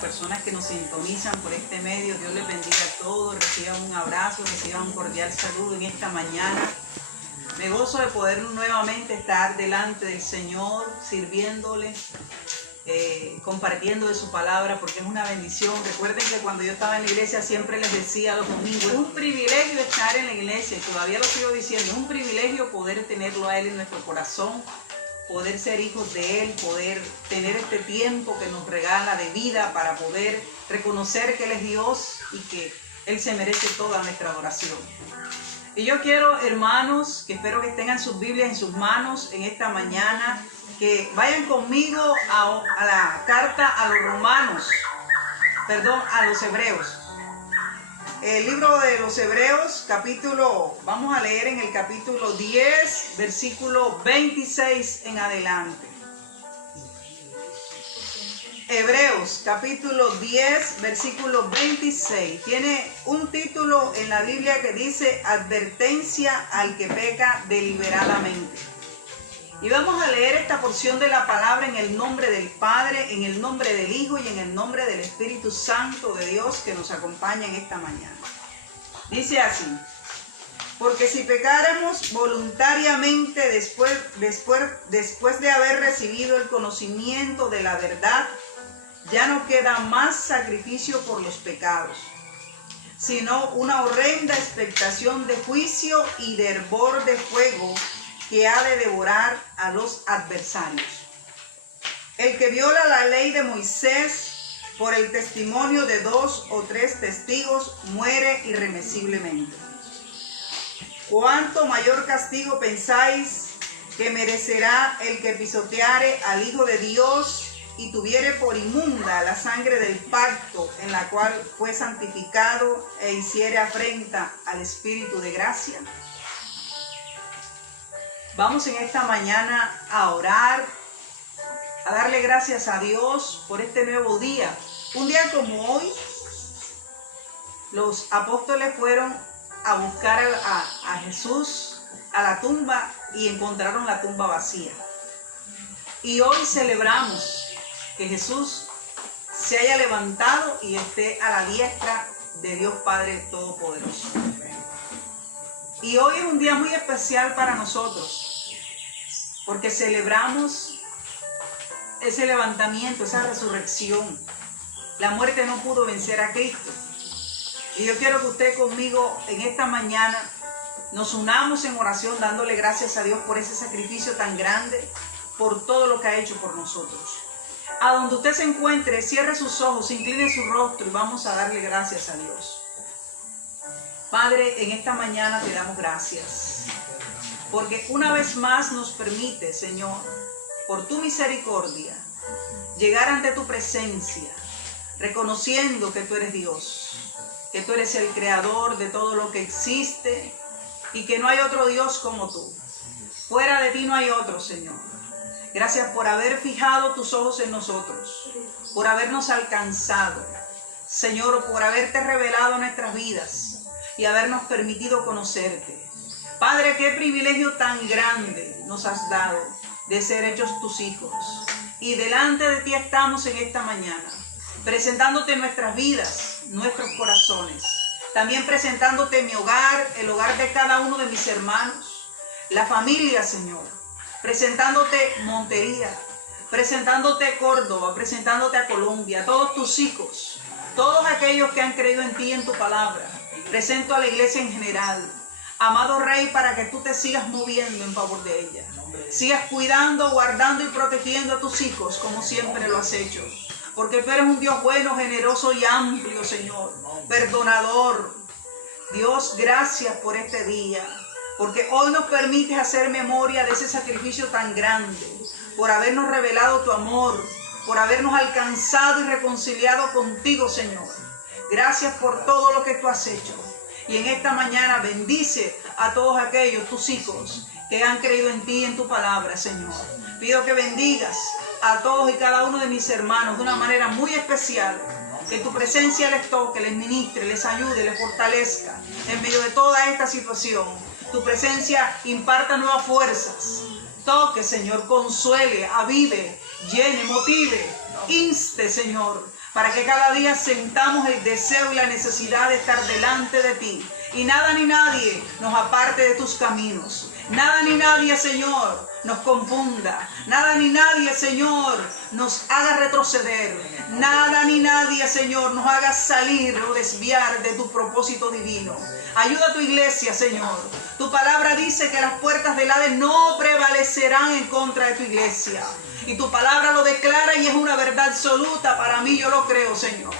Personas que nos sintonizan por este medio, Dios les bendiga a todos, reciban un abrazo, reciban un cordial saludo en esta mañana. Me gozo de poder nuevamente estar delante del Señor, sirviéndole, compartiendo de su palabra, porque es una bendición. Recuerden que cuando yo estaba en la iglesia siempre les decía los domingos, es un privilegio estar en la iglesia, y todavía lo sigo diciendo, es un privilegio poder tenerlo a Él en nuestro corazón, poder ser hijos de Él, poder tener este tiempo que nos regala de vida para poder reconocer que Él es Dios y que Él se merece toda nuestra adoración. Y yo quiero, hermanos, que espero que tengan sus Biblias en sus manos en esta mañana, que vayan conmigo a la carta a los a los Hebreos. El libro de los Hebreos, vamos a leer en el capítulo 10, versículo 26 en adelante. Hebreos, capítulo 10, versículo 26. Tiene un título en la Biblia que dice, advertencia al que peca deliberadamente. Y vamos a leer esta porción de la palabra en el nombre del Padre, en el nombre del Hijo y en el nombre del Espíritu Santo de Dios que nos acompaña en esta mañana. Dice así, porque si pecáramos voluntariamente después de haber recibido el conocimiento de la verdad, ya no queda más sacrificio por los pecados, sino una horrenda expectación de juicio y de hervor de fuego que ha de devorar a los adversarios. El que viola la ley de Moisés por el testimonio de 2 o 3 testigos muere irremisiblemente. ¿Cuánto mayor castigo pensáis que merecerá el que pisoteare al Hijo de Dios y tuviere por inmunda la sangre del pacto en la cual fue santificado e hiciere afrenta al Espíritu de gracia? Vamos en esta mañana a orar, a darle gracias a Dios por este nuevo día. Un día como hoy, los apóstoles fueron a buscar a Jesús a la tumba y encontraron la tumba vacía. Y hoy celebramos que Jesús se haya levantado y esté a la diestra de Dios Padre Todopoderoso. Y hoy es un día muy especial para nosotros, porque celebramos ese levantamiento, esa resurrección. La muerte no pudo vencer a Cristo. Y yo quiero que usted conmigo en esta mañana nos unamos en oración dándole gracias a Dios por ese sacrificio tan grande, por todo lo que ha hecho por nosotros. A donde usted se encuentre, cierre sus ojos, incline su rostro y vamos a darle gracias a Dios. Padre, en esta mañana te damos gracias, porque una vez más nos permite, Señor, por tu misericordia, llegar ante tu presencia, reconociendo que tú eres Dios, que tú eres el creador de todo lo que existe y que no hay otro Dios como tú. Fuera de ti no hay otro, Señor. Gracias por haber fijado tus ojos en nosotros, por habernos alcanzado, Señor, por haberte revelado a nuestras vidas y habernos permitido conocerte. Padre, qué privilegio tan grande nos has dado de ser hechos tus hijos. Y delante de ti estamos en esta mañana, presentándote nuestras vidas, nuestros corazones. También presentándote mi hogar, el hogar de cada uno de mis hermanos, la familia, Señor. Presentándote Montería, presentándote Córdoba, presentándote a Colombia, todos tus hijos, todos aquellos que han creído en ti y en tu palabra. Presento a la iglesia en general. Amado Rey, para que tú te sigas moviendo en favor de ella. Sigas cuidando, guardando y protegiendo a tus hijos como siempre lo has hecho. Porque tú eres un Dios bueno, generoso y amplio, Señor. Perdonador. Dios, gracias por este día. Porque hoy nos permites hacer memoria de ese sacrificio tan grande. Por habernos revelado tu amor. Por habernos alcanzado y reconciliado contigo, Señor. Gracias por todo lo que tú has hecho. Y en esta mañana bendice a todos aquellos, tus hijos, que han creído en ti y en tu palabra, Señor. Pido que bendigas a todos y cada uno de mis hermanos de una manera muy especial. Que tu presencia les toque, les ministre, les ayude, les fortalezca en medio de toda esta situación. Tu presencia imparta nuevas fuerzas. Toque, Señor, consuele, avive, llene, motive, inste, Señor, para que cada día sentamos el deseo y la necesidad de estar delante de ti. Y nada ni nadie nos aparte de tus caminos. Nada ni nadie, Señor, nos confunda. Nada ni nadie, Señor, nos haga retroceder. Nada ni nadie, Señor, nos haga salir o desviar de tu propósito divino. Ayuda a tu iglesia, Señor. Tu palabra dice que las puertas del Hades no prevalecerán en contra de tu iglesia. Y tu palabra lo declara y es una verdad absoluta para mí. Yo lo creo, Señor.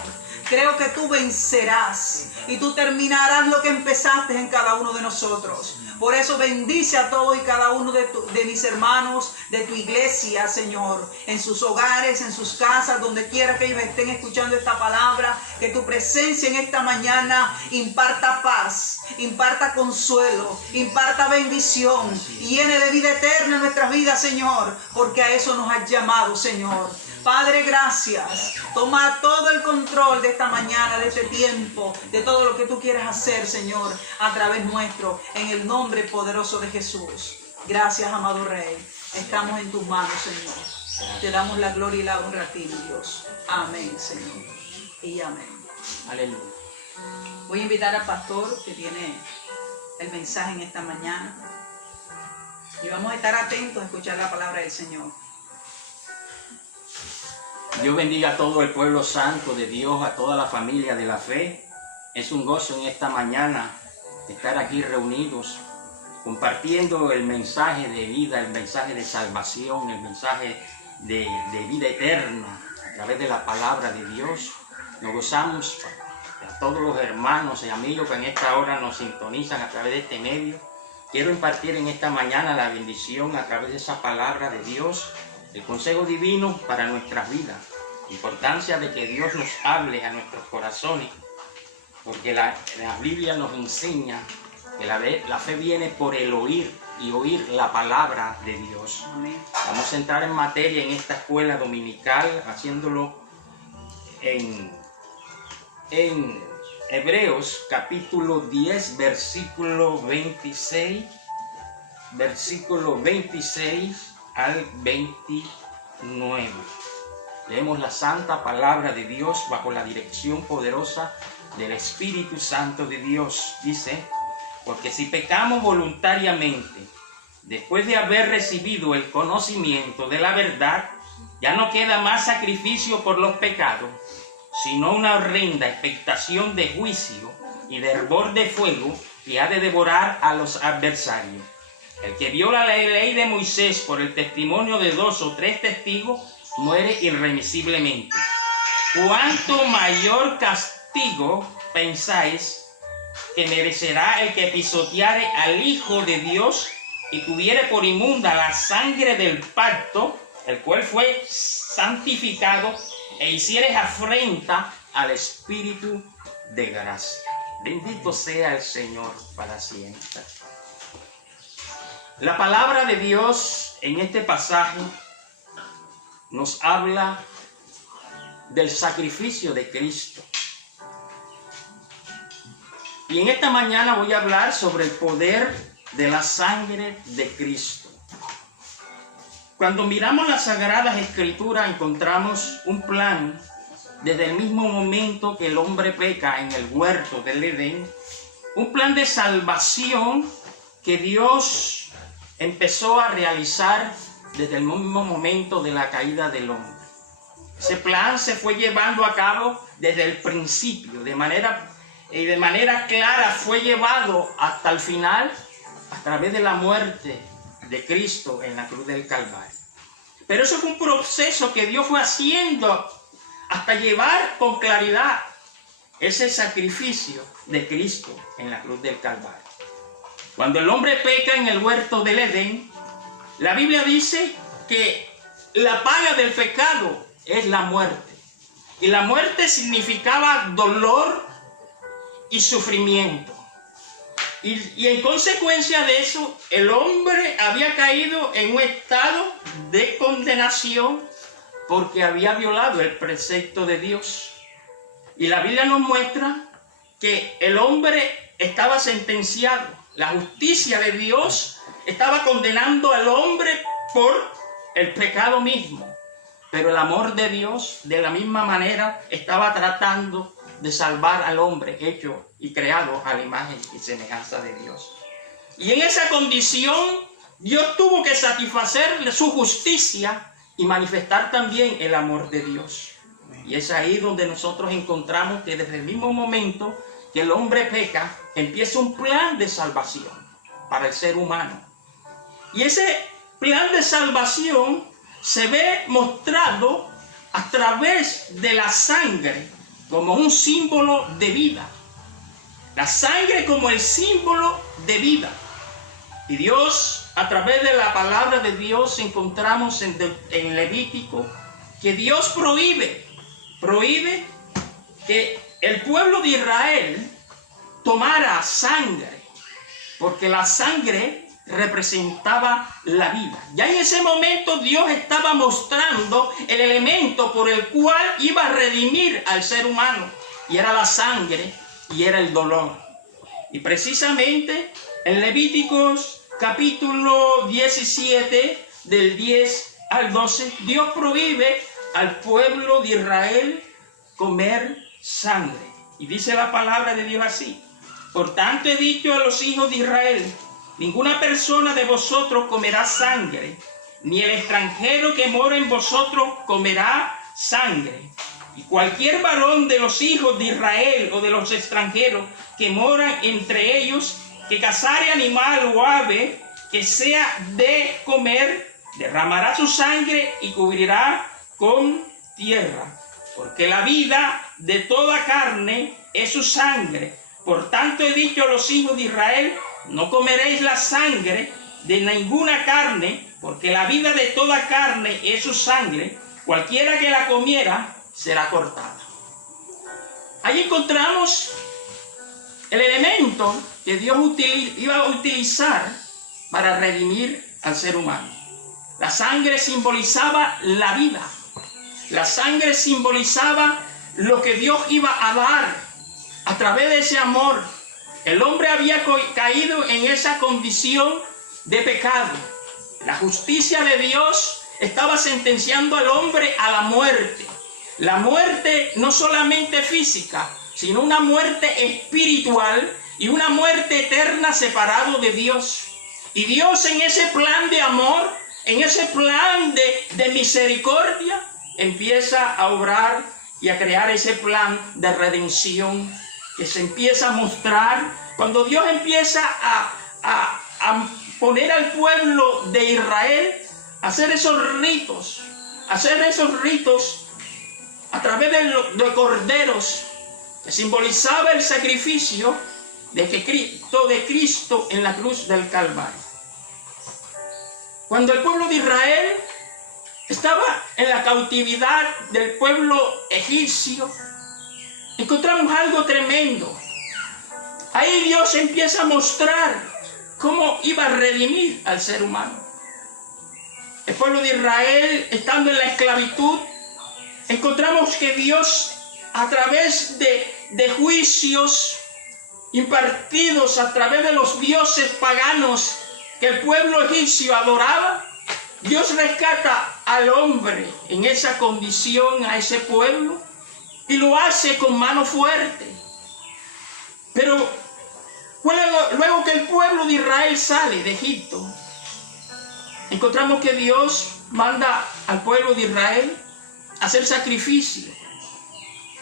Creo que tú vencerás y tú terminarás lo que empezaste en cada uno de nosotros. Por eso bendice a todos y cada uno de mis hermanos, de tu iglesia, Señor, en sus hogares, en sus casas, donde quiera que ellos estén escuchando esta palabra. Que tu presencia en esta mañana imparta paz, imparta consuelo, imparta bendición y llene de vida eterna en nuestras vidas, Señor, porque a eso nos has llamado, Señor. Padre, gracias. Toma todo el control de esta mañana, de este tiempo, de todo lo que tú quieres hacer, Señor, a través nuestro, en el nombre poderoso de Jesús. Gracias, amado Rey. Estamos en tus manos, Señor. Te damos la gloria y la honra a ti, mi Dios. Amén, Señor. Y amén. Aleluya. Voy a invitar al pastor que tiene el mensaje en esta mañana. Y vamos a estar atentos a escuchar la palabra del Señor. Dios bendiga a todo el pueblo santo de Dios, a toda la familia de la fe. Es un gozo en esta mañana estar aquí reunidos, compartiendo el mensaje de vida, el mensaje de salvación, el mensaje de vida eterna a través de la palabra de Dios. Nos gozamos a todos los hermanos y amigos que en esta hora nos sintonizan a través de este medio. Quiero impartir en esta mañana la bendición a través de esa palabra de Dios, el consejo divino para nuestras vidas. La importancia de que Dios nos hable a nuestros corazones, porque la Biblia nos enseña que la fe viene por el oír y oír la palabra de Dios. Amén. Vamos a entrar en materia en esta escuela dominical, haciéndolo en Hebreos capítulo 10, versículo 26 al 29. Leemos la santa palabra de Dios bajo la dirección poderosa del Espíritu Santo de Dios. Dice: porque si pecamos voluntariamente, después de haber recibido el conocimiento de la verdad, ya no queda más sacrificio por los pecados, sino una horrenda expectación de juicio y de hervor de fuego que ha de devorar a los adversarios. El que viola la ley de Moisés por el testimonio de 2 o 3 testigos muere irremisiblemente. ¿Cuánto mayor castigo pensáis que merecerá el que pisoteare al Hijo de Dios y tuviere por inmunda la sangre del pacto, el cual fue santificado, e hicieres afrenta al Espíritu de gracia? Bendito sea el Señor para siempre. La palabra de Dios en este pasaje nos habla del sacrificio de Cristo. Y en esta mañana voy a hablar sobre el poder de la sangre de Cristo. Cuando miramos las Sagradas Escrituras encontramos un plan desde el mismo momento que el hombre peca en el huerto del Edén, un plan de salvación que Dios empezó a realizar desde el mismo momento de la caída del hombre. Ese plan se fue llevando a cabo desde el principio, de manera clara fue llevado hasta el final a través de la muerte de Cristo en la cruz del Calvario. Pero eso fue un proceso que Dios fue haciendo hasta llevar con claridad ese sacrificio de Cristo en la cruz del Calvario. Cuando el hombre peca en el huerto del Edén, la Biblia dice que la paga del pecado es la muerte. Y la muerte significaba dolor y sufrimiento. Y en consecuencia de eso, el hombre había caído en un estado de condenación porque había violado el precepto de Dios. Y la Biblia nos muestra que el hombre estaba sentenciado. La justicia de Dios estaba condenando al hombre por el pecado mismo. Pero el amor de Dios, de la misma manera, estaba tratando de salvar al hombre hecho y creado a la imagen y semejanza de Dios. Y en esa condición, Dios tuvo que satisfacer su justicia y manifestar también el amor de Dios. Y es ahí donde nosotros encontramos que desde el mismo momento que el hombre peca, empieza un plan de salvación para el ser humano. Y ese plan de salvación se ve mostrado a través de la sangre como un símbolo de vida. La sangre como el símbolo de vida. Y Dios, a través de la palabra de Dios, encontramos en Levítico que Dios prohíbe que el pueblo de Israel tomara sangre, porque la sangre representaba la vida. Ya en ese momento Dios estaba mostrando el elemento por el cual iba a redimir al ser humano, y era la sangre y era el dolor. Y precisamente en Levíticos capítulo 17 del 10 al 12, Dios prohíbe al pueblo de Israel comer sangre. Y dice la palabra de Dios así: por tanto he dicho a los hijos de Israel, ninguna persona de vosotros comerá sangre, ni el extranjero que mora en vosotros comerá sangre. Y cualquier varón de los hijos de Israel o de los extranjeros que moran entre ellos, que cazare animal o ave que sea de comer, derramará su sangre y cubrirá con tierra. Porque la vida de toda carne es su sangre. Por tanto he dicho a los hijos de Israel, no comeréis la sangre de ninguna carne, porque la vida de toda carne es su sangre. Cualquiera que la comiera será cortada. Ahí encontramos el elemento que Dios iba a utilizar para redimir al ser humano. La sangre simbolizaba la vida. La sangre simbolizaba lo que Dios iba a dar a través de ese amor. El hombre había caído en esa condición de pecado. La justicia de Dios estaba sentenciando al hombre a la muerte. La muerte no solamente física, sino una muerte espiritual y una muerte eterna separado de Dios. Y Dios, en ese plan de amor, en ese plan de misericordia, empieza a obrar y a crear ese plan de redención que se empieza a mostrar cuando Dios empieza a poner al pueblo de Israel a hacer esos ritos a través de corderos, que simbolizaba el sacrificio de Cristo en la cruz del Calvario. Cuando el pueblo de Israel estaba en la cautividad del pueblo egipcio, encontramos algo tremendo. Ahí Dios empieza a mostrar cómo iba a redimir al ser humano. El pueblo de Israel, estando en la esclavitud, encontramos que Dios, a través de juicios impartidos a través de los dioses paganos que el pueblo egipcio adoraba, Dios rescata al hombre en esa condición, a ese pueblo, y lo hace con mano fuerte. Pero luego que el pueblo de Israel sale de Egipto, encontramos que Dios manda al pueblo de Israel a hacer sacrificio.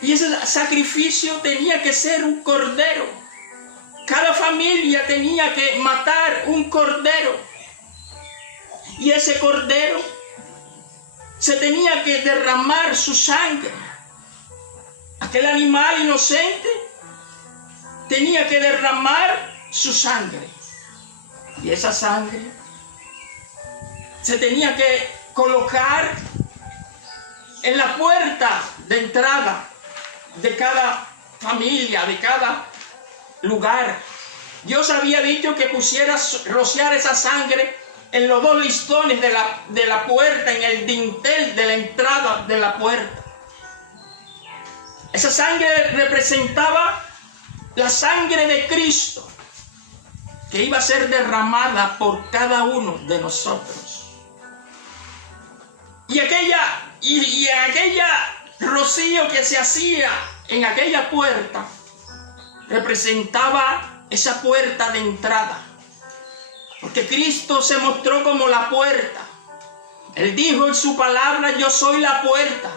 Y ese sacrificio tenía que ser un cordero. Cada familia tenía que matar un cordero. Y ese cordero se tenía que derramar su sangre. Aquel animal inocente tenía que derramar su sangre. Y esa sangre se tenía que colocar en la puerta de entrada de cada familia, de cada lugar. Dios había dicho que rociar esa sangre en los dos listones de la puerta, en el dintel de la entrada de la puerta. Esa sangre representaba la sangre de Cristo, que iba a ser derramada por cada uno de nosotros. Y aquella Y en aquella rocío que se hacía en aquella puerta, representaba esa puerta de entrada. Porque Cristo se mostró como la puerta. Él dijo en su palabra: yo soy la puerta,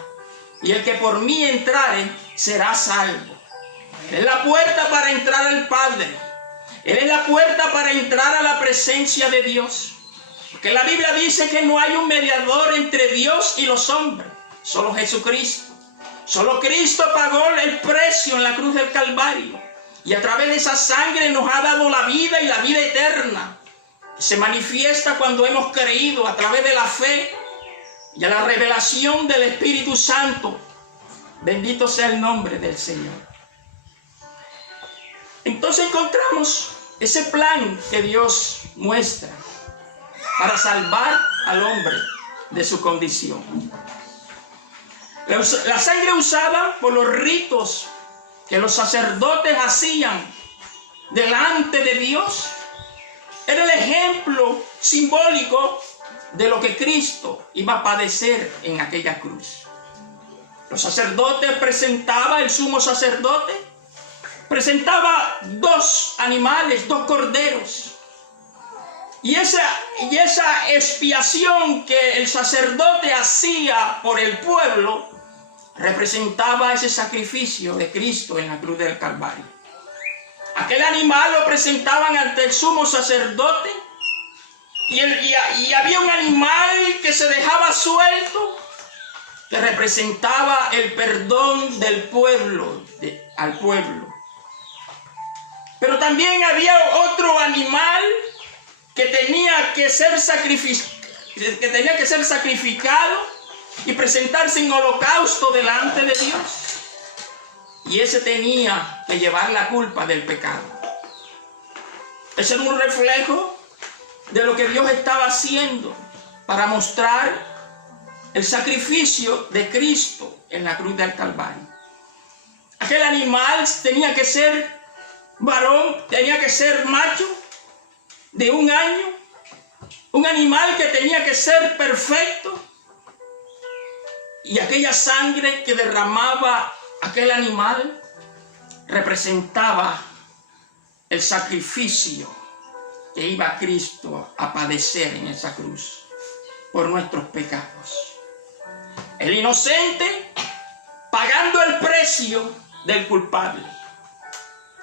y el que por mí entrare será salvo. Él es la puerta para entrar al Padre. Él es la puerta para entrar a la presencia de Dios. Porque la Biblia dice que no hay un mediador entre Dios y los hombres, solo Jesucristo. Solo Cristo pagó el precio en la cruz del Calvario. Y a través de esa sangre nos ha dado la vida y la vida eterna. Que se manifiesta cuando hemos creído a través de la fe y a la revelación del Espíritu Santo. Bendito sea el nombre del Señor. Entonces encontramos ese plan que Dios muestra para salvar al hombre de su condición. La sangre usada por los ritos que los sacerdotes hacían delante de Dios era el ejemplo simbólico de lo que Cristo iba a padecer en aquella cruz. Los sacerdotes presentaban, el sumo sacerdote presentaba 2 animales, 2 corderos. Y esa expiación que el sacerdote hacía por el pueblo representaba ese sacrificio de Cristo en la cruz del Calvario. Aquel animal lo presentaban ante el sumo sacerdote y había un animal que se dejaba suelto, que representaba el perdón del pueblo al pueblo. Pero también había otro animal que tenía que ser sacrificado y presentarse en holocausto delante de Dios. Y ese tenía que llevar la culpa del pecado. Ese era un reflejo de lo que Dios estaba haciendo para mostrar el sacrificio de Cristo en la cruz del Calvario. Aquel animal tenía que ser varón, tenía que ser macho de 1 año, un animal que tenía que ser perfecto, y aquella sangre que derramaba aquel animal representaba el sacrificio que iba Cristo a padecer en esa cruz por nuestros pecados. El inocente pagando el precio del culpable.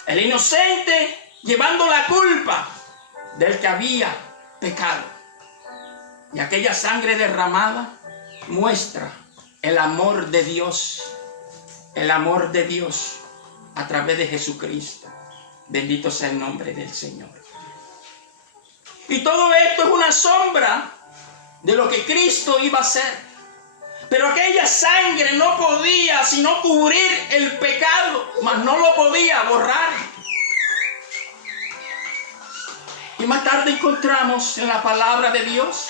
El inocente llevando la culpa del que había pecado. Y aquella sangre derramada muestra el amor de Dios a través de Jesucristo. Bendito sea el nombre del Señor. Y todo esto es una sombra de lo que Cristo iba a hacer. Pero aquella sangre no podía sino cubrir el pecado, mas no lo podía borrar. Y más tarde encontramos en la palabra de Dios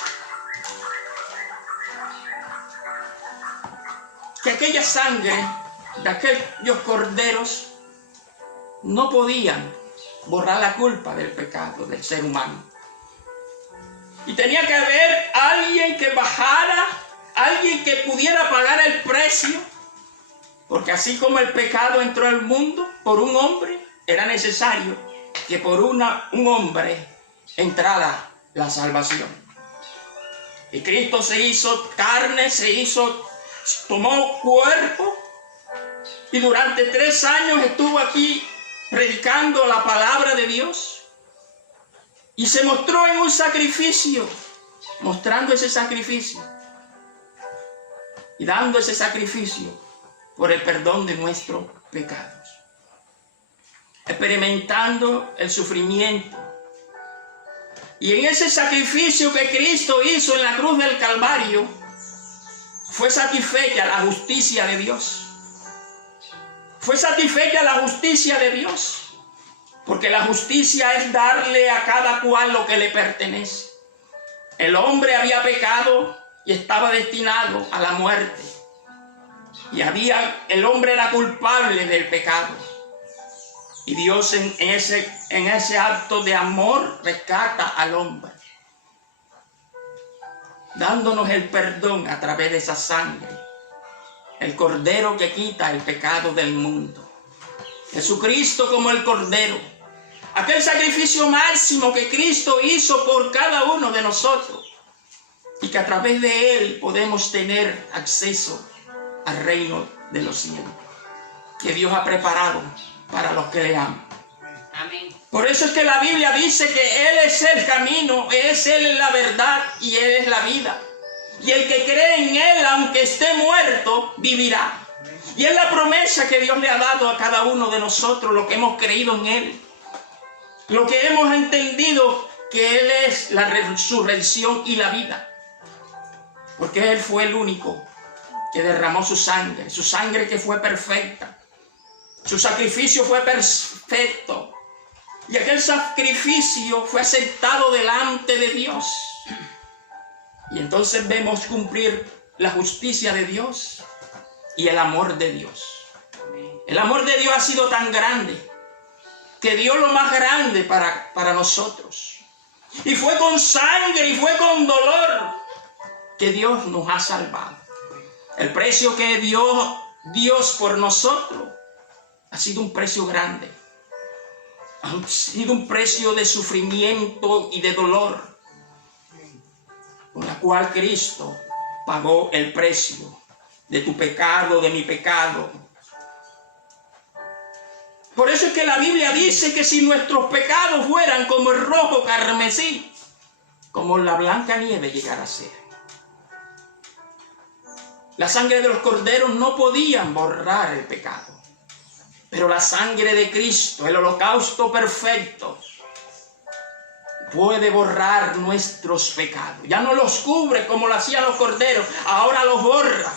que aquella sangre de aquellos corderos no podían borrar la culpa del pecado del ser humano. Y tenía que haber alguien que bajara, alguien que pudiera pagar el precio, porque así como el pecado entró al mundo por un hombre, era necesario que por un hombre entrara la salvación. Y Cristo se hizo carne, tomó cuerpo, y durante 3 años estuvo aquí predicando la palabra de Dios. Y se mostró en un sacrificio, mostrando ese sacrificio y dando ese sacrificio por el perdón de nuestros pecados. Experimentando el sufrimiento. Y en ese sacrificio que Cristo hizo en la cruz del Calvario, fue satisfecha la justicia de Dios. Fue satisfecha la justicia de Dios. Porque la justicia es darle a cada cual lo que le pertenece. El hombre había pecado y estaba destinado a la muerte. Y el hombre era culpable del pecado. Y Dios en ese acto de amor rescata al hombre. dándonos el perdón a través de esa sangre. El Cordero que quita el pecado del mundo. Jesucristo como el Cordero. Aquel sacrificio máximo que Cristo hizo por cada uno de nosotros. Y que a través de Él podemos tener acceso al reino de los cielos. Que Dios ha preparado para los que le aman. Amén. Por eso es que la Biblia dice que Él es el camino, es Él la verdad y Él es la vida. Y el que cree en Él, aunque esté muerto, vivirá. Y es la promesa que Dios le ha dado a cada uno de nosotros, lo que hemos creído en Él. Lo que hemos entendido que Él es la resurrección y la vida. Porque Él fue el único que derramó su sangre que fue perfecta. Su sacrificio fue perfecto. Y aquel sacrificio fue aceptado delante de Dios. Y entonces vemos cumplir la justicia de Dios y el amor de Dios. El amor de Dios ha sido tan grande que dio lo más grande para nosotros. Y fue con sangre y fue con dolor que Dios nos ha salvado. El precio que dio Dios por nosotros ha sido un precio grande. Ha sido un precio de sufrimiento y de dolor, con la cual Cristo pagó el precio de tu pecado, de mi pecado. Por eso es que la Biblia dice que si nuestros pecados fueran como el rojo carmesí, como la blanca nieve llegara a ser. La sangre de los corderos no podían borrar el pecado. Pero la sangre de Cristo, el holocausto perfecto, puede borrar nuestros pecados. Ya no los cubre como lo hacían los corderos, ahora los borra.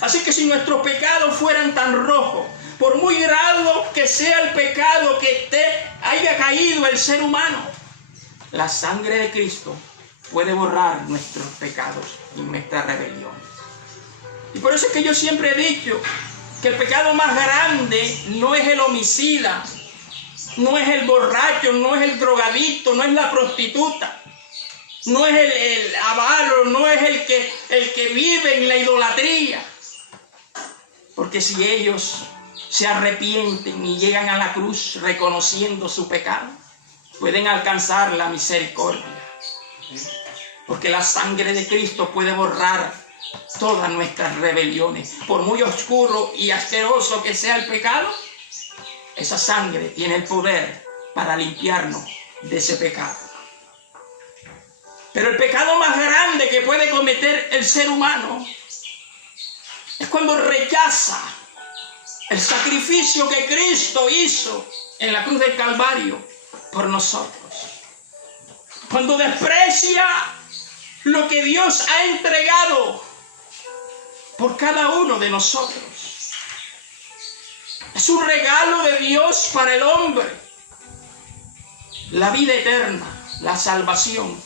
Así que si nuestros pecados fueran tan rojos, por muy grave que sea el pecado que haya caído el ser humano, la sangre de Cristo puede borrar nuestros pecados y nuestras rebeliones. Y por eso es que yo siempre he dicho que el pecado más grande no es el homicida, no es el borracho, no es el drogadicto, no es la prostituta, no es el avaro, no es el que vive en la idolatría. Porque si ellos se arrepienten y llegan a la cruz reconociendo su pecado, pueden alcanzar la misericordia. Porque la sangre de Cristo puede borrar todas nuestras rebeliones. Por muy oscuro y asqueroso que sea el pecado, esa sangre tiene el poder para limpiarnos de ese pecado. Pero el pecado más grande que puede cometer el ser humano es cuando rechaza el sacrificio que Cristo hizo en la cruz del Calvario por nosotros. Cuando desprecia lo que Dios ha entregado por cada uno de nosotros. Es un regalo de Dios para el hombre. La vida eterna, la salvación,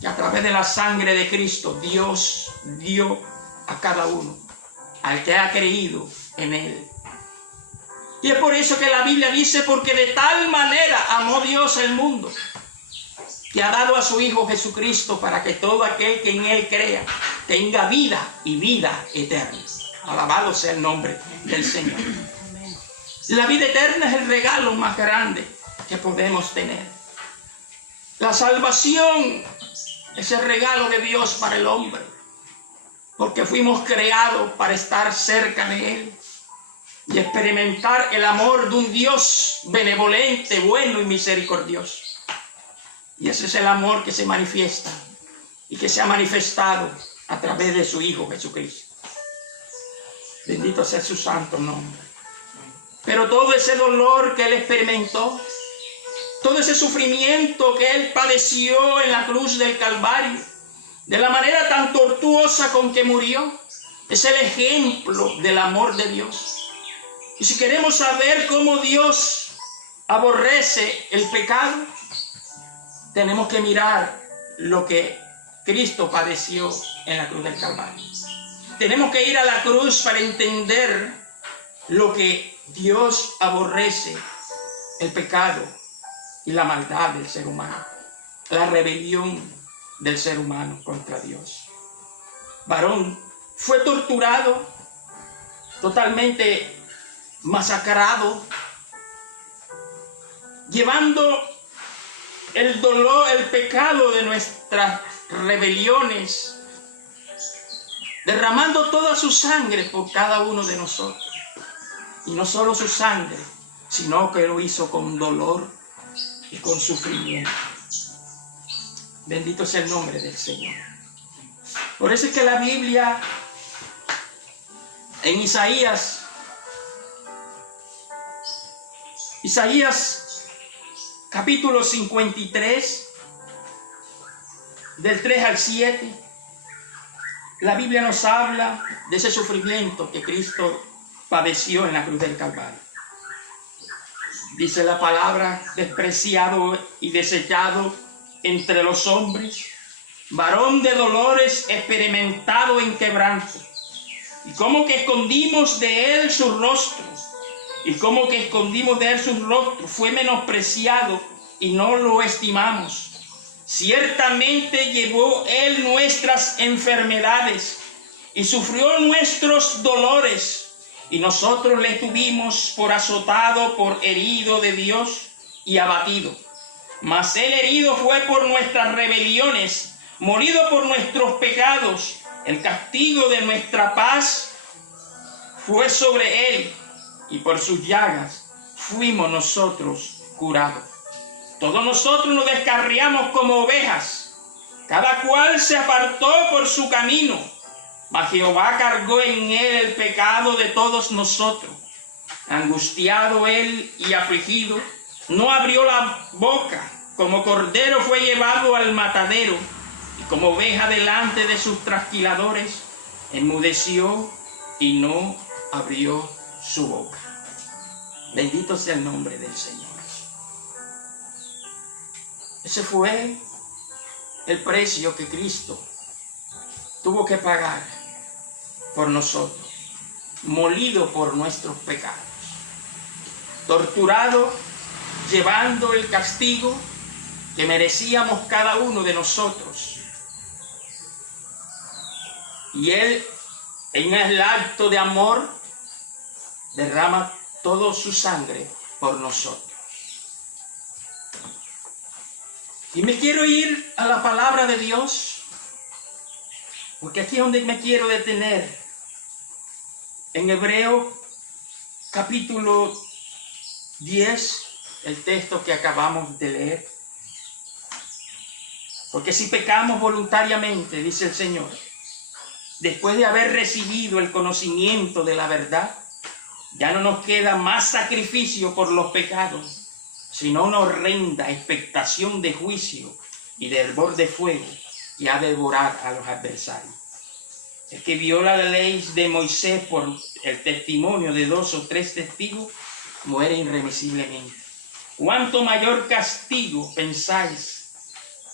que a través de la sangre de Cristo Dios dio a cada uno, al que ha creído en Él. Y es por eso que la Biblia dice, porque de tal manera amó Dios el mundo, que ha dado a su Hijo Jesucristo para que todo aquel que en Él crea tenga vida y vida eterna. Alabado sea el nombre del Señor. La vida eterna es el regalo más grande que podemos tener. La salvación es el regalo de Dios para el hombre, porque fuimos creados para estar cerca de Él y experimentar el amor de un Dios benevolente, bueno y misericordioso. Y ese es el amor que se manifiesta y que se ha manifestado a través de su Hijo Jesucristo. Bendito sea su santo nombre. Pero todo ese dolor que Él experimentó, todo ese sufrimiento que Él padeció en la cruz del Calvario, de la manera tan tortuosa con que murió, es el ejemplo del amor de Dios. Y si queremos saber cómo Dios aborrece el pecado, tenemos que mirar lo que Cristo padeció en la cruz del Calvario. Tenemos que ir a la cruz para entender lo que Dios aborrece, el pecado y la maldad del ser humano, la rebelión del ser humano contra Dios. Varón fue torturado, totalmente masacrado, llevando el dolor, el pecado de nuestras rebeliones, derramando toda su sangre por cada uno de nosotros. Y no solo su sangre, sino que lo hizo con dolor y con sufrimiento. Bendito sea el nombre del Señor. Por eso es que la Biblia, en Isaías capítulo 53, del 3 al 7, la Biblia nos habla de ese sufrimiento que Cristo padeció en la cruz del Calvario. Dice la palabra: despreciado y desechado entre los hombres, varón de dolores, experimentado en quebranto. Y como que escondimos de él su rostro, fue menospreciado y no lo estimamos. Ciertamente llevó él nuestras enfermedades y sufrió nuestros dolores, y nosotros le tuvimos por azotado, por herido de Dios y abatido. Mas él herido fue por nuestras rebeliones, molido por nuestros pecados. El castigo de nuestra paz fue sobre él, y por sus llagas fuimos nosotros curados. Todos nosotros nos descarriamos como ovejas, cada cual se apartó por su camino, mas Jehová cargó en él el pecado de todos nosotros. Angustiado él y afligido, no abrió la boca. Como cordero fue llevado al matadero, y como oveja delante de sus trasquiladores, enmudeció y no abrió su boca. Bendito sea el nombre del Señor. Ese fue el precio que Cristo tuvo que pagar por nosotros, molido por nuestros pecados, torturado, llevando el castigo que merecíamos cada uno de nosotros. Y Él, en el acto de amor, derrama toda su sangre por nosotros. Y me quiero ir a la palabra de Dios, porque aquí es donde me quiero detener. En Hebreo capítulo 10, el texto que acabamos de leer. Porque si pecamos voluntariamente, dice el Señor, después de haber recibido el conocimiento de la verdad, ya no nos queda más sacrificio por los pecados, sino una horrenda expectación de juicio y de hervor de fuego que ha de devorar a los adversarios. El que viola la ley de Moisés por el testimonio de 2 o 3 testigos, muere irremisiblemente. ¿Cuánto mayor castigo pensáis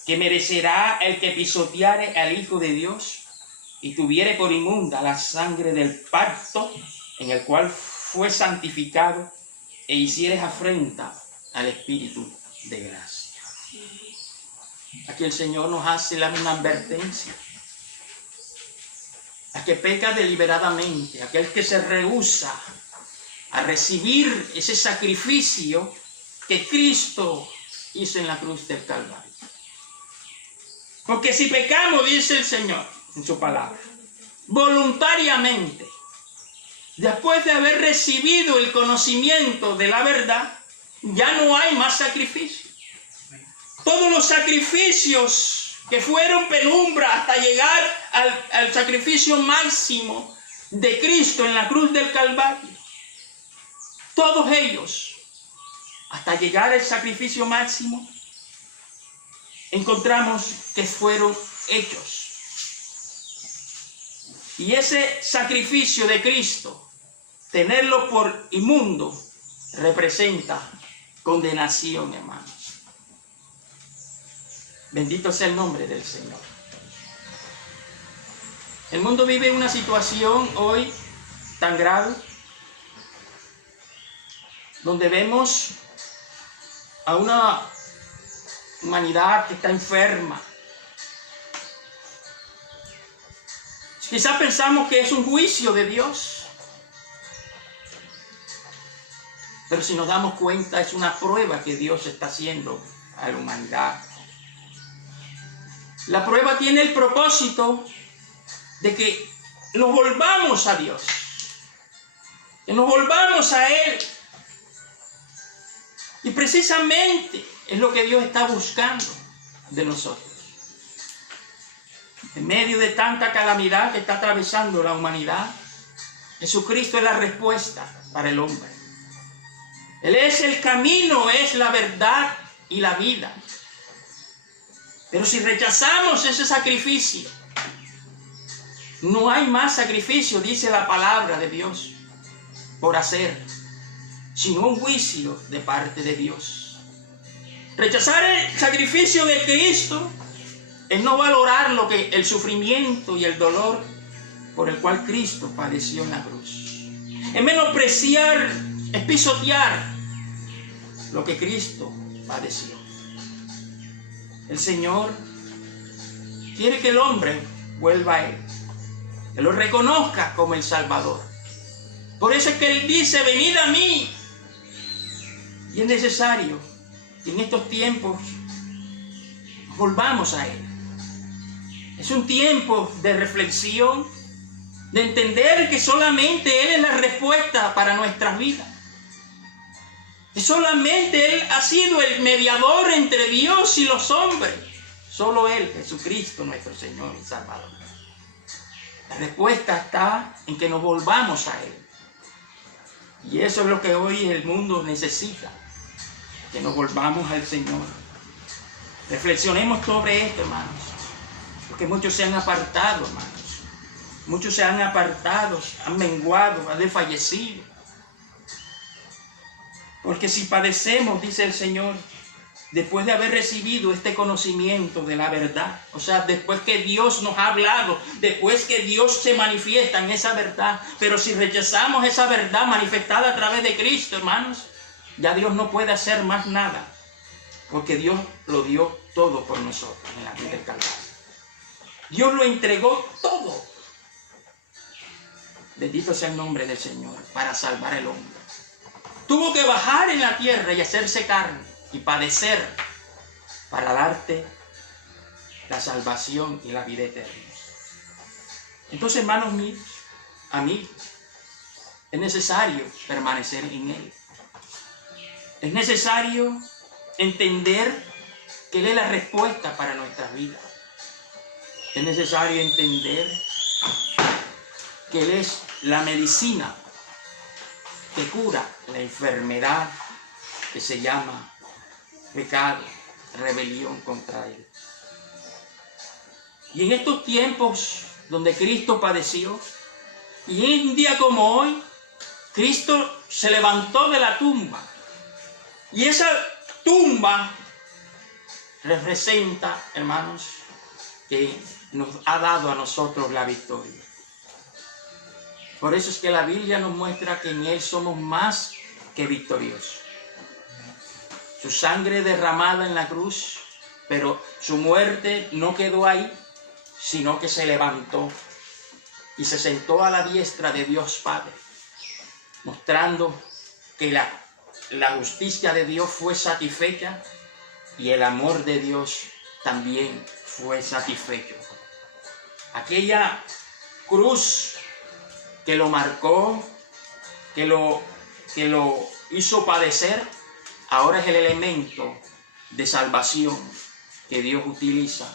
que merecerá el que pisoteare al Hijo de Dios y tuviere por inmunda la sangre del pacto en el cual fue santificado e hicieres afrenta al Espíritu de gracia? Aquí el Señor nos hace una advertencia. A que peca deliberadamente, aquel que se rehúsa a recibir ese sacrificio que Cristo hizo en la cruz del Calvario. Porque si pecamos, dice el Señor en su palabra, voluntariamente, después de haber recibido el conocimiento de la verdad, ya no hay más sacrificio. Todos los sacrificios que fueron penumbra hasta llegar al sacrificio máximo de Cristo en la cruz del Calvario, todos ellos, hasta llegar al sacrificio máximo, encontramos que fueron hechos. Y ese sacrificio de Cristo, tenerlo por inmundo, representa condenación, hermanos. Bendito sea el nombre del Señor. El mundo vive una situación hoy tan grave, donde vemos a una humanidad que está enferma, Quizás pensamos que es un juicio de Dios. Pero si nos damos cuenta, es una prueba que Dios está haciendo a la humanidad. La prueba tiene el propósito de que nos volvamos a Dios, que nos volvamos a Él. Y precisamente es lo que Dios está buscando de nosotros. En medio de tanta calamidad que está atravesando la humanidad, Jesucristo es la respuesta para el hombre. Él es el camino, es la verdad y la vida. Pero si rechazamos ese sacrificio, no hay más sacrificio, dice la palabra de Dios, por hacer, sino un juicio de parte de Dios. Rechazar el sacrificio de Cristo es no valorar el sufrimiento y el dolor por el cual Cristo padeció en la cruz. Es menospreciar, es pisotear lo que Cristo padeció. El Señor quiere que el hombre vuelva a Él, que lo reconozca como el Salvador. Por eso es que Él dice, venid a mí. Y es necesario que en estos tiempos volvamos a Él. Es un tiempo de reflexión, de entender que solamente Él es la respuesta para nuestras vidas. Que solamente Él ha sido el mediador entre Dios y los hombres. Solo Él, Jesucristo, nuestro Señor y Salvador. La respuesta está en que nos volvamos a Él. Y eso es lo que hoy el mundo necesita. Que nos volvamos al Señor. Reflexionemos sobre esto, hermanos. Porque muchos se han apartado, hermanos. Muchos se han apartado, han menguado, han desfallecido. Porque si padecemos, dice el Señor, después de haber recibido este conocimiento de la verdad, o sea, después que Dios nos ha hablado, después que Dios se manifiesta en esa verdad, pero si rechazamos esa verdad manifestada a través de Cristo, hermanos, ya Dios no puede hacer más nada, porque Dios lo dio todo por nosotros en la cruz del Calvario. Dios lo entregó todo. Bendito sea el nombre del Señor para salvar al hombre. Tuvo que bajar en la tierra y hacerse carne y padecer para darte la salvación y la vida eterna. Entonces, hermanos míos, amigos, es necesario permanecer en Él. Es necesario entender que Él es la respuesta para nuestras vidas. Es necesario entender que Él es la medicina que cura la enfermedad que se llama pecado, rebelión contra Él. Y en estos tiempos donde Cristo padeció, y en un día como hoy, Cristo se levantó de la tumba. Y esa tumba representa, hermanos, que nos ha dado a nosotros la victoria. Por eso es que la Biblia nos muestra que en Él somos más que victoriosos. Su sangre derramada en la cruz, pero su muerte no quedó ahí, sino que se levantó y se sentó a la diestra de Dios Padre, mostrando que la justicia de Dios fue satisfecha y el amor de Dios también fue satisfecho. Aquella cruz que lo marcó, que lo hizo padecer, ahora es el elemento de salvación que Dios utiliza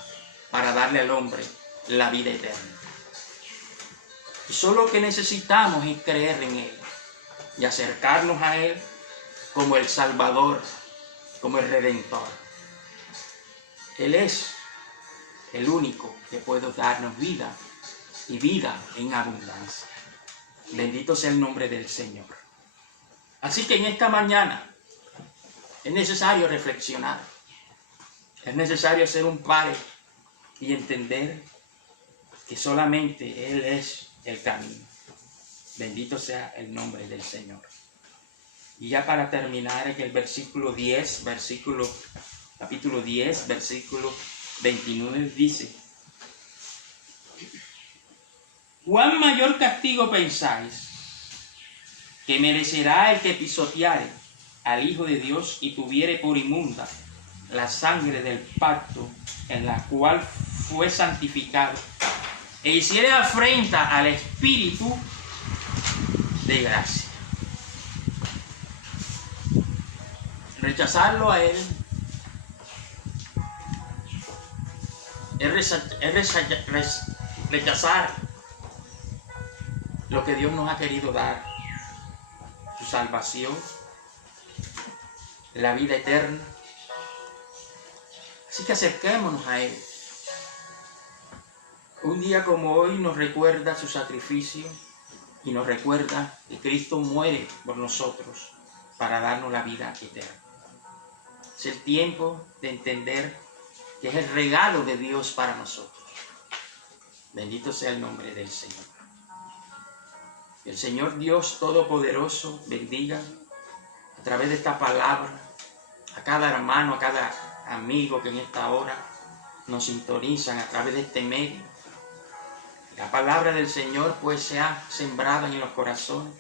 para darle al hombre la vida eterna. Y solo lo que necesitamos es creer en Él y acercarnos a Él como el Salvador, como el Redentor. Él es el único que puede darnos vida y vida en abundancia. Bendito sea el nombre del Señor. Así que en esta mañana es necesario reflexionar. Es necesario ser un padre y entender que solamente Él es el camino. Bendito sea el nombre del Señor. Y ya para terminar, en el capítulo 10, versículo 29 dice: ¿cuán mayor castigo pensáis que merecerá el que pisoteare al Hijo de Dios y tuviere por inmunda la sangre del pacto en la cual fue santificado e hiciere afrenta al Espíritu de gracia? Rechazarlo a Él es rechazar lo que Dios nos ha querido dar, su salvación, la vida eterna. Así que acerquémonos a Él. Un día como hoy nos recuerda su sacrificio y nos recuerda que Cristo muere por nosotros para darnos la vida eterna. Es el tiempo de entender que es el regalo de Dios para nosotros. Bendito sea el nombre del Señor. Que el Señor Dios Todopoderoso bendiga a través de esta palabra a cada hermano, a cada amigo que en esta hora nos sintonizan a través de este medio. La palabra del Señor pues sea sembrada en los corazones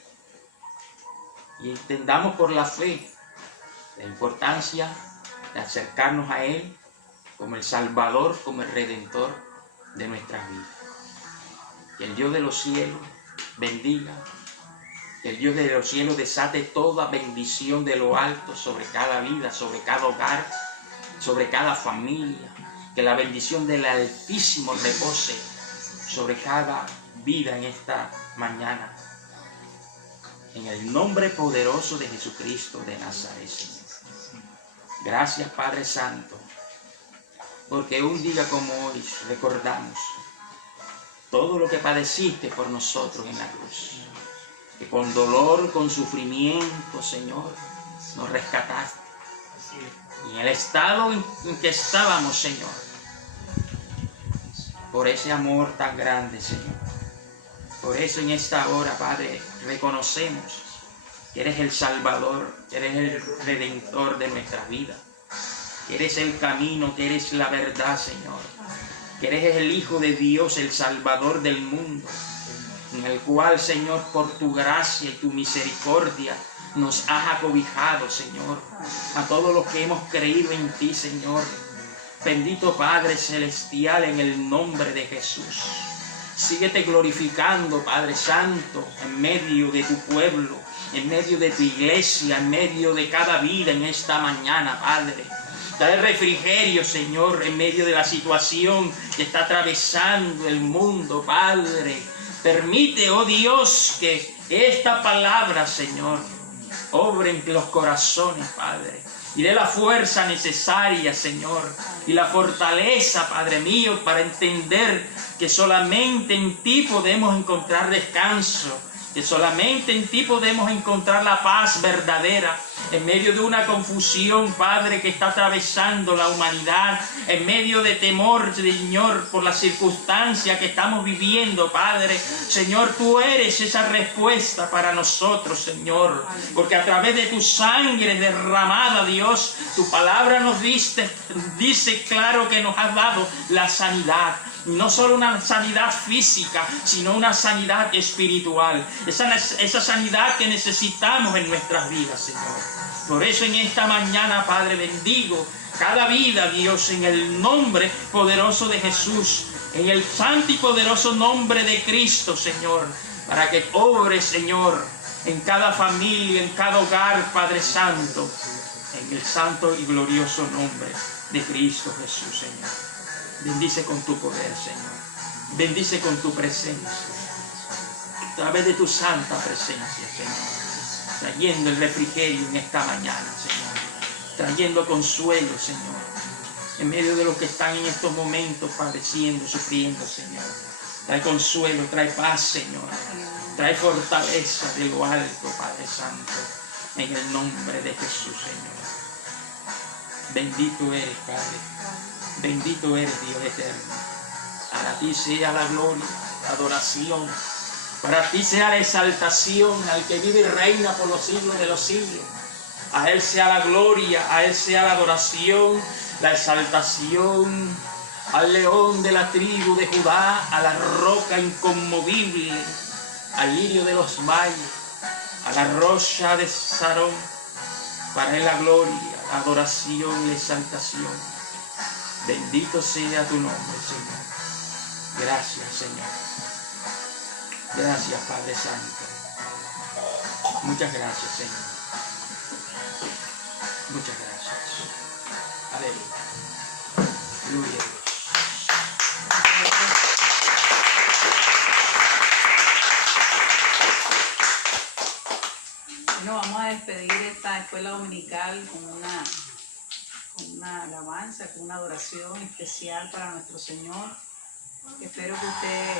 y entendamos por la fe la importancia de acercarnos a Él como el Salvador, como el Redentor de nuestras vidas. Que el Dios de los cielos bendiga, que el Dios de los cielos desate toda bendición de lo alto sobre cada vida, sobre cada hogar, sobre cada familia. Que la bendición del Altísimo repose sobre cada vida en esta mañana. En el nombre poderoso de Jesucristo de Nazaret. Gracias, Padre Santo, porque un día como hoy recordamos todo lo que padeciste por nosotros en la cruz. Que con dolor, con sufrimiento, Señor, nos rescataste. Y en el estado en que estábamos, Señor, por ese amor tan grande, Señor. Por eso en esta hora, Padre, reconocemos que eres el Salvador, que eres el Redentor de nuestra vida, que eres el camino, que eres la verdad, Señor, que eres el Hijo de Dios, el Salvador del mundo, en el cual, Señor, por tu gracia y tu misericordia nos has acobijado, Señor, a todos los que hemos creído en ti, Señor. Bendito Padre Celestial, en el nombre de Jesús. Síguete glorificando, Padre Santo, en medio de tu pueblo, en medio de tu iglesia, en medio de cada vida en esta mañana, Padre. Trae refrigerio, Señor, en medio de la situación que está atravesando el mundo, Padre. Permite, oh Dios, que esta palabra, Señor, obre en los corazones, Padre. Y dé la fuerza necesaria, Señor, y la fortaleza, Padre mío, para entender que solamente en ti podemos encontrar descanso, que solamente en ti podemos encontrar la paz verdadera, en medio de una confusión, Padre, que está atravesando la humanidad, en medio de temor, Señor, por las circunstancias que estamos viviendo, Padre. Señor, tú eres esa respuesta para nosotros, Señor, porque a través de tu sangre derramada, Dios, tu palabra nos dice claro que nos has dado la sanidad. No solo una sanidad física, sino una sanidad espiritual. Esa sanidad que necesitamos en nuestras vidas, Señor. Por eso en esta mañana, Padre, bendigo cada vida, Dios, en el nombre poderoso de Jesús, en el santo y poderoso nombre de Cristo, Señor, para que obres, Señor, en cada familia, en cada hogar, Padre Santo, en el santo y glorioso nombre de Cristo Jesús, Señor. Bendice con tu poder, Señor. Bendice con tu presencia. A través de tu santa presencia, Señor. Trayendo el refrigerio en esta mañana, Señor. Trayendo consuelo, Señor. En medio de los que están en estos momentos padeciendo, sufriendo, Señor. Trae consuelo, trae paz, Señor. Trae fortaleza de lo alto, Padre Santo. En el nombre de Jesús, Señor. Bendito eres, Padre. Bendito eres, Dios eterno. Para ti sea la gloria, la adoración. Para ti sea la exaltación, al que vive y reina por los siglos de los siglos. A Él sea la gloria, a Él sea la adoración, la exaltación al león de la tribu de Judá, a la roca inconmovible, al lirio de los valles, a la rocha de Sarón. Para él la gloria, la adoración y la exaltación. Bendito sea tu nombre, Señor. Gracias, Señor. Gracias, Padre Santo. Muchas gracias, Señor. Muchas gracias. Aleluya. Gloria a Dios. Bueno, vamos a despedir esta escuela dominical con una alabanza, con una adoración especial para nuestro Señor. Espero que usted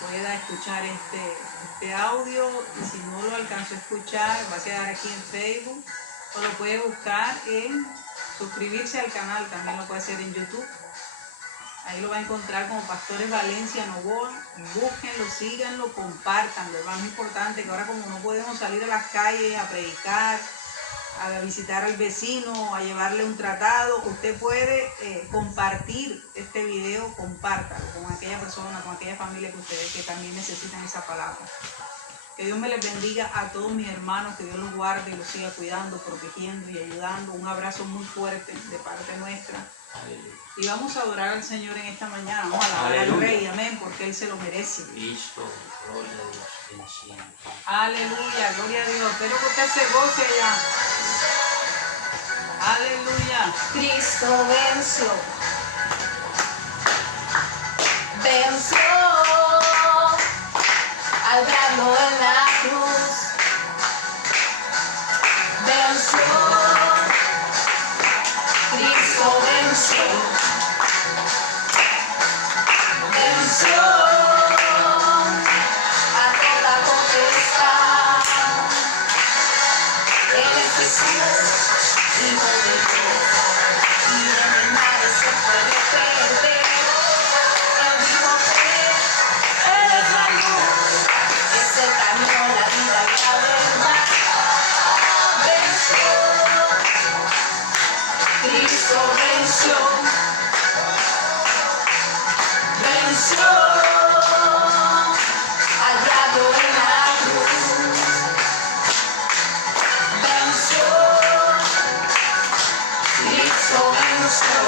pueda escuchar este audio, y si no lo alcanzó a escuchar, va a quedar aquí en Facebook, o lo puede buscar en suscribirse al canal, también lo puede hacer en YouTube. Ahí lo va a encontrar como Pastores Valencia Novoa. Búsquenlo, síganlo, compártanlo. Es más importante que ahora, como no podemos salir a las calles a predicar, a visitar al vecino, a llevarle un tratado, usted puede compartir este video, compártalo con aquella persona, con aquella familia que ustedes que también necesitan esa palabra. Que Dios me les bendiga a todos mis hermanos, que Dios los guarde y los siga cuidando, protegiendo y ayudando. Un abrazo muy fuerte de parte nuestra. Aleluya. Y vamos a adorar al Señor en esta mañana, vamos a alabar al Rey, amén, porque Él se lo merece. Cristo, gloria a Dios, bendición. Aleluya, gloria a Dios. Espero que usted se goce allá. Aleluya. Cristo venció. Venció al diablo en la cruz. Venció. Cristo venció. Venció a toda potestad. Él es Jesús, Hijo de Dios, y en el nada se puede perder. Él dijo que Él es la luz, es el camino, la vida y la verdad. Venció, Cristo venció. Venció al diablo en la cruz. Venció, Cristo venció.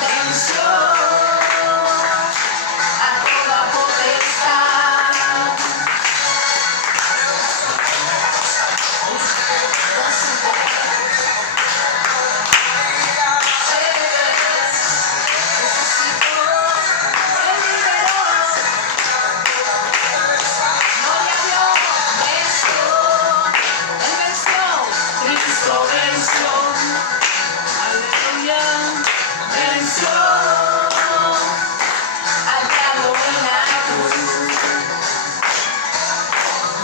Venció a toda potestad. Con su poder. Resucitó, Él liberó. Gloria a Dios, venció. Él venció, Cristo venció. Aleluya. Venció al diablo en la cruz.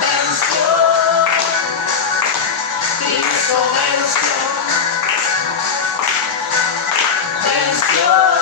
Venció, Cristo venció. Venció.